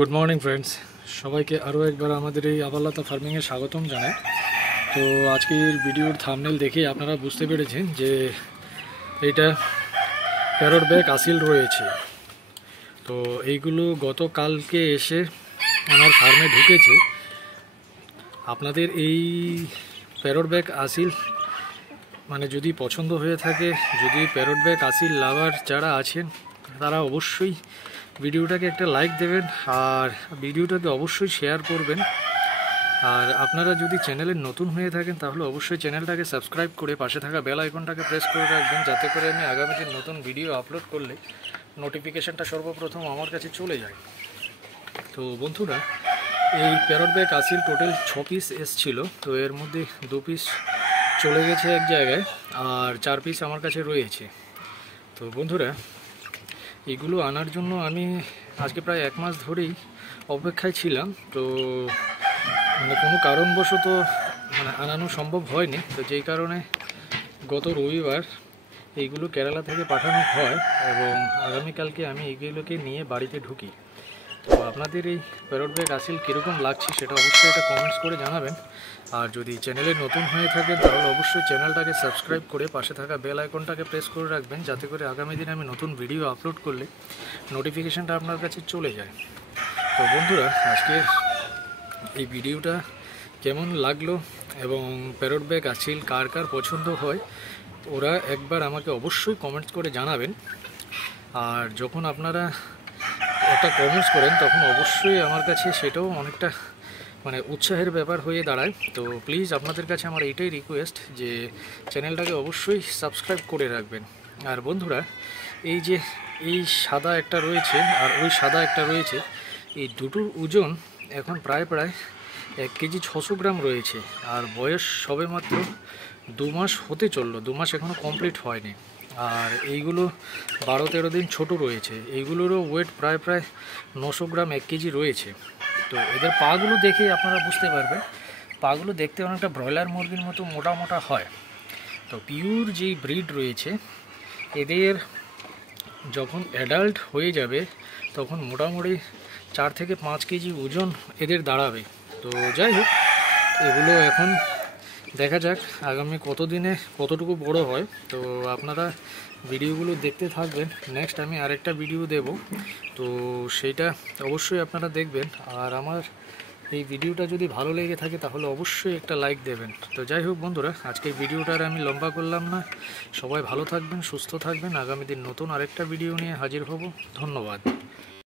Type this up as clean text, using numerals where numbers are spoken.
Good morning friends, সবাইকে আরও একবার আমাদের এই আবালাতা ফার্মিংয়ে স্বাগতম জানাই। তো আজকের ভিডিওর থাম্বনেল দেখে আপনারা বুঝতে পেরেছেন যে এইটা প্যারট বেক আসিল রয়েছে। তো এইগুলো গতকালকে এসে আমার ফার্মে ঢুকেছে। আপনাদের এই প্যারট বেক আসিল মানে যদি পছন্দ হয়ে থাকে, যদি প্যারট বেক আসিল লাভার যারা আছেন তারা অবশ্যই ভিডিওটাকে একটা লাইক দেবেন আর ভিডিওটাকে অবশ্যই শেয়ার করবেন। আর আপনারা যদি চ্যানেলে নতুন হয়ে থাকেন তাহলে অবশ্যই চ্যানেলটাকে সাবস্ক্রাইব করে পাশে থাকা বেল আইকনটাকে প্রেস করে রাখবেন, যাতে করে আমি আগামীতে নতুন ভিডিও আপলোড করলে নোটিফিকেশানটা সর্বপ্রথম আমার কাছে চলে যায়। তো বন্ধুরা, এই প্যারট বেক আসিল টোটাল 6 পিস এসছিল। তো এর মধ্যে 2 পিস চলে গেছে এক জায়গায় আর 4 পিস আমার কাছে রয়েছে। তো বন্ধুরা, এগুলো আনার জন্য আমি আজকে প্রায় 1 মাস ধরেই অপেক্ষায় ছিলাম। তো কোনো কারণবশত আনানো সম্ভব হয়নি। তো যেই কারণে গত রবিবার এইগুলো কেরালা থেকে পাঠানো হয় এবং আগামীকালকে আমি এইগুলোকে নিয়ে বাড়িতে ঢুকি। তো আপনাদের এই প্যারট বেক আসিল কীরকম লাগছে সেটা অবশ্যই এটা কমেন্টস করে জানাবেন। আর যদি চ্যানেলে নতুন হয়ে থাকেন তাহলে অবশ্যই চ্যানেলটাকে সাবস্ক্রাইব করে পাশে থাকা বেল আইকনটাকে প্রেস করে রাখবেন, যাতে করে আগামী দিনে আমি নতুন ভিডিও আপলোড করলে নোটিফিকেশানটা আপনার কাছে চলে যায়। তো বন্ধুরা, আজকের এই ভিডিওটা কেমন লাগলো এবং প্যারট বেক আসিল কার কার পছন্দ হয় ওরা একবার আমাকে অবশ্যই কমেন্টস করে জানাবেন। আর যখন আপনারা একটা কমেন্টস করেন তখন অবশ্যই আমার কাছে সেটাও অনেকটা উৎসাহের ব্যাপার হয়ে দাঁড়ায়। তো প্লিজ আপনাদের কাছে আমার এইটাই রিকোয়েস্ট যে চ্যানেলটাকে অবশ্যই সাবস্ক্রাইব করে রাখবেন। আর বন্ধুরা, এই সাদা একটা রয়েছে আর ওই সাদা একটা রয়েছে, এই দুটোর ওজন এখন প্রায় 1 কেজি 600 গ্রাম রয়েছে। আর বয়স সবে মাত্র 2 মাস হতে চললো, 2 মাস এখনও কমপ্লিট হয়নি। আর এইগুলো 12-13 দিন ছোট রয়েছে। এইগুলোরও ওয়েট প্রায় 900 গ্রাম 1 কেজি রয়েছে। তো এদের পাগুলো দেখে আপনারা বুঝতে পারবেন, পাগুলো দেখতে অনেকটা ব্রয়লার মুরগির মতো মোটা মোটা হয়। তো পিওর যেই ব্রিড রয়েছে এদের যখন অ্যাডাল্ট হয়ে যাবে তখন মোটামুটি 4 থেকে 5 কেজি ওজন এদের দাঁড়াবে। তো যাই হোক, এগুলো এখন দেখা যাক আগামী কতদিনে কতটুকু বড় হয়। তো আপনারা ভিডিওগুলো দেখতে থাকবেন। নেক্সট আমি আরেকটা ভিডিও দেব, তো সেইটা অবশ্যই আপনারা দেখবেন। আর আমার এই ভিডিওটা যদি ভালো লেগে থাকে তাহলে অবশ্যই একটা লাইক দেবেন। তো যাই হোক বন্ধুরা, আজকের ভিডিওটা আর আমি লম্বা করলাম না। সবাই ভালো থাকবেন, সুস্থ থাকবেন। আগামী দিন নতুন আরেকটা ভিডিও নিয়ে হাজির হব। ধন্যবাদ।